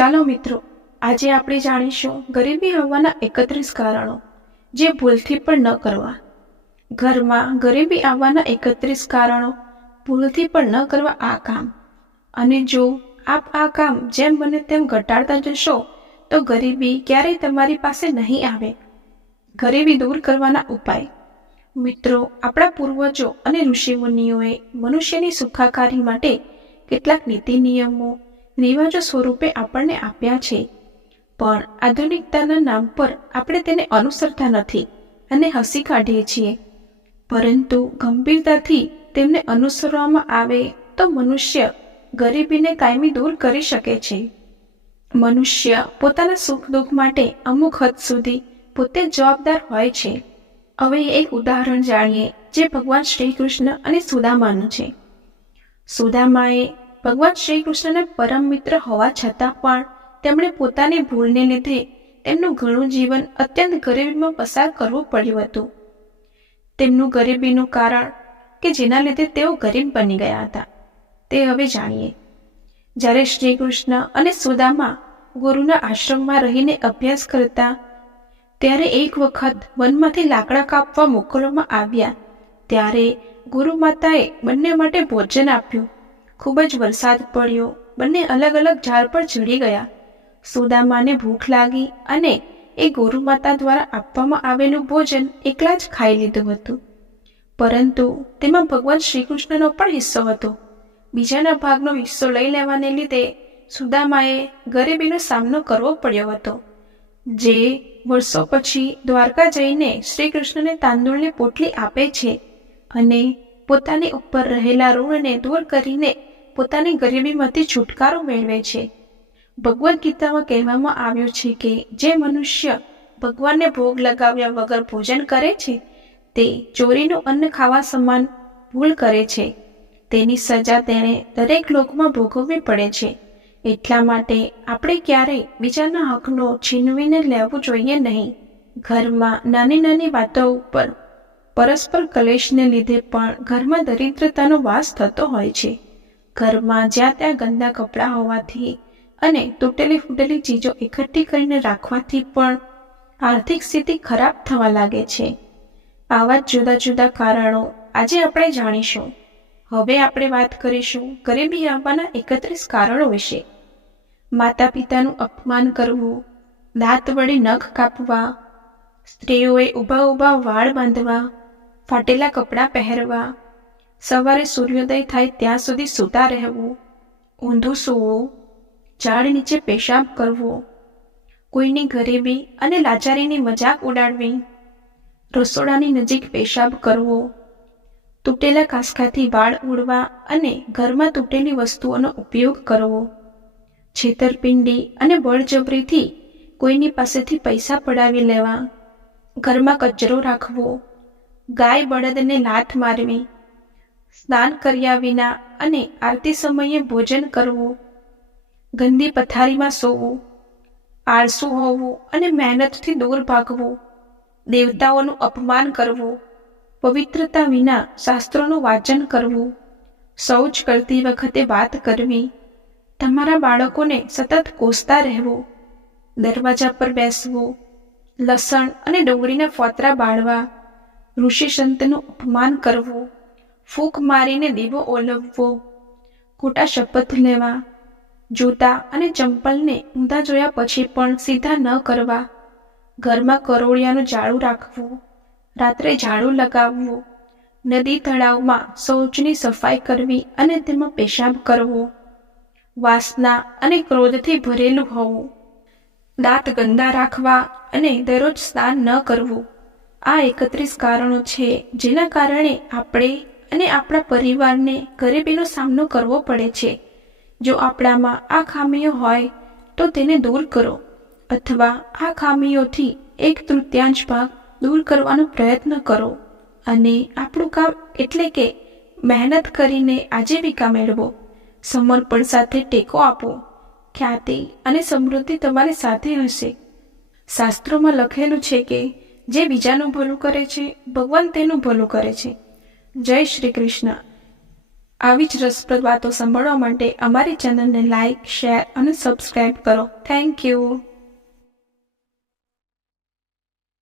ચાલો મિત્રો, આજે આપણે જાણીશું ગરીબી આવવાના એકત્રીસ કારણો, જે ભૂલથી પણ ન કરવા. ઘરમાં ગરીબી આવવાના એકત્રીસ કારણો, ભૂલથી પણ ન કરવા આ કામ. અને જો આપ આ કામ જેમ બને તેમ ઘટાડતા જશો, તો ગરીબી ક્યારેય તમારી પાસે નહીં આવે. ગરીબી દૂર કરવાના ઉપાય. મિત્રો, આપણા પૂર્વજો અને ઋષિમુનિઓએ મનુષ્યની સુખાકારી માટે કેટલાક નીતિ નિયમો રિવાજો સ્વરૂપે આપણને આપ્યા છે. પણ આધુનિકતાના નામ પર આપણે તેને અનુસરતા નથી અને હસી કાઢીએ છીએ. પરંતુ ગંભીરતાથી તેમને અનુસરવામાં આવે તો મનુષ્ય ગરીબીને કાયમી દૂર કરી શકે છે. મનુષ્ય પોતાના સુખ દુઃખ માટે અમુક હદ સુધી પોતે જવાબદાર હોય છે. હવે એક ઉદાહરણ જાણીએ જે ભગવાન શ્રી કૃષ્ણ અને સુદામાનું છે. સુદામાએ ભગવાન શ્રી કૃષ્ણના પરમ મિત્ર હોવા છતાં પણ તેમણે પોતાની ભૂલને લીધે તેમનું ઘણું જીવન અત્યંત ગરીબીમાં પસાર કરવું પડ્યું હતું. તેમનું ગરીબીનું કારણ કે જેના લીધે તેઓ ગરીબ બની ગયા હતા. તે હવે જાણીએ. જ્યારે શ્રી કૃષ્ણ અને સુદામા ગુરુના આશ્રમમાં રહીને અભ્યાસ કરતા, ત્યારે એક વખત વનમાંથી લાકડા કાપવા મોકલવામાં આવ્યા. ત્યારે ગુરુ માતાએ બંને માટે ભોજન આપ્યું. ખૂબ જ વરસાદ પડ્યો. બંને અલગ અલગ ઝાડ પર ચડી ગયા. સુદામાને ભૂખ લાગી અને એ ગુરુ માતા દ્વારા આપવામાં આવેલું ભોજન એકલા જ ખાઈ લીધું હતું. પરંતુ તેમાં ભગવાન શ્રી કૃષ્ણનો પણ હિસ્સો હતો. બીજાના ભાગનો હિસ્સો લઈ લેવાને લીધે સુદામાએ ગરીબીનો સામનો કરવો પડ્યો હતો. જે વર્ષો પછી દ્વારકા જઈને શ્રી કૃષ્ણને તાંદૂળની પોટલી આપે છે અને પોતાની ઉપર રહેલા ઋણને દૂર કરીને પોતાની ગરીબીમાંથી છુટકારો મેળવે છે. ભગવદ્ ગીતામાં કહેવામાં આવ્યું છે કે જે મનુષ્ય ભગવાનને ભોગ લગાવ્યા વગર ભોજન કરે છે, તે ચોરીનું અન્ન ખાવા સમાન ભૂલ કરે છે. તેની સજા તેણે દરેક લોકમાં ભોગવવી પડે છે. એટલા માટે આપણે ક્યારેય બીજાના હકનો છીનવીને લેવું જોઈએ નહીં. ઘરમાં નાની નાની વાતો ઉપર પરસ્પર કલેશને લીધે પણ ઘરમાં દરિદ્રતાનો વાસ થતો હોય છે. ઘરમાં જ્યાં ત્યાં ગંદા કપડાં હોવાથી અને તૂટેલી ફૂટેલી ચીજો એકઠી કરીને રાખવાથી પણ આર્થિક સ્થિતિ ખરાબ થવા લાગે છે. આવા જુદા જુદા કારણો આજે આપણે જાણીશું. હવે આપણે વાત કરીશું ગરીબી આવવાના એકત્રીસ કારણો વિશે. માતા પિતાનું અપમાન કરવું, દાંત વડે નખ કાપવા, સ્ત્રીઓએ ઊભા ઊભા વાળ બાંધવા ફાટેલા કપડાં પહેરવા. સવારે સૂર્યોદય થાય ત્યાં સુધી સૂતા રહેવું. ઊંધું સૂવું. ઝાડ નીચે પેશાબ કરવો. કોઈની ગરીબી અને લાચારીની મજાક ઉડાડવી. રસોડાની નજીક પેશાબ કરવો. તૂટેલા કાસકાથી વાળ ઉડવા અને ઘરમાં તૂટેલી વસ્તુઓનો ઉપયોગ કરવો. છેતરપિંડી અને બળજબરીથી કોઈની પાસેથી પૈસા પડાવી લેવા. ઘરમાં કચરો રાખવો. ગાય બળદને લાત મારવી, સ્નાન કર્યા વિના અને આરતી સમયે ભોજન કરવું, ગંદી પથારીમાં સોવું, આળસુ હોવું અને મહેનતથી દૂર ભાગવું, દેવતાઓનું અપમાન કરવું, પવિત્રતા વિના શાસ્ત્રોનું વાંચન કરવું, શૌચ કરતી વખતે વાત કરવી, તમારા બાળકોને સતત કોસતા રહેવું, દરવાજા પર બેસવું, લસણ અને ડુંગળીના ફોતરા બાળવા ઋષિ સંતનું અપમાન કરવું, ફૂંક મારીને દીવો ઓલવવો, ખોટા શપથ લેવા, જૂતા અને ચંપલને ઊંધા જોયા પછી પણ સીધા ન કરવા, ઘરમાં કરોળિયાનું ઝાડુ રાખવું, રાત્રે ઝાડુ લગાવવું, નદી તળાવમાં શૌચની સફાઈ કરવી અને તેમાં પેશાબ કરવો, વાસના અને ક્રોધથી ભરેલું હોવું દાંત ગંદા રાખવા અને દરરોજ સ્નાન ન કરવું. આ એકત્રીસ કારણો છે, જેના કારણે આપણે અને આપણા પરિવારને ગરીબીનો સામનો કરવો પડે છે. જો આપણામાં આ ખામીઓ હોય, તો તેને દૂર કરો. અથવા આ ખામીઓથી એક તૃતીયાંશ ભાગ દૂર કરવાનો પ્રયત્ન કરો. અને આપણું કામ એટલે કે મહેનત કરીને આજીવિકા મેળવો. સમર્પણ સાથે ટેકો આપો. ખ્યાતિ અને સમૃદ્ધિ તમારી સાથે હશે. શાસ્ત્રોમાં લખેલું છે કે જે બીજાનું ભલું કરે છે, ભગવાન તેનું ભલું કરે છે. જય શ્રી કૃષ્ણ. આવી જ રસપ્રદ વાતો સાંભળવા માટે અમારી ચેનલને લાઇક શેર અને સબસ્ક્રાઈબ કરો. Thank you.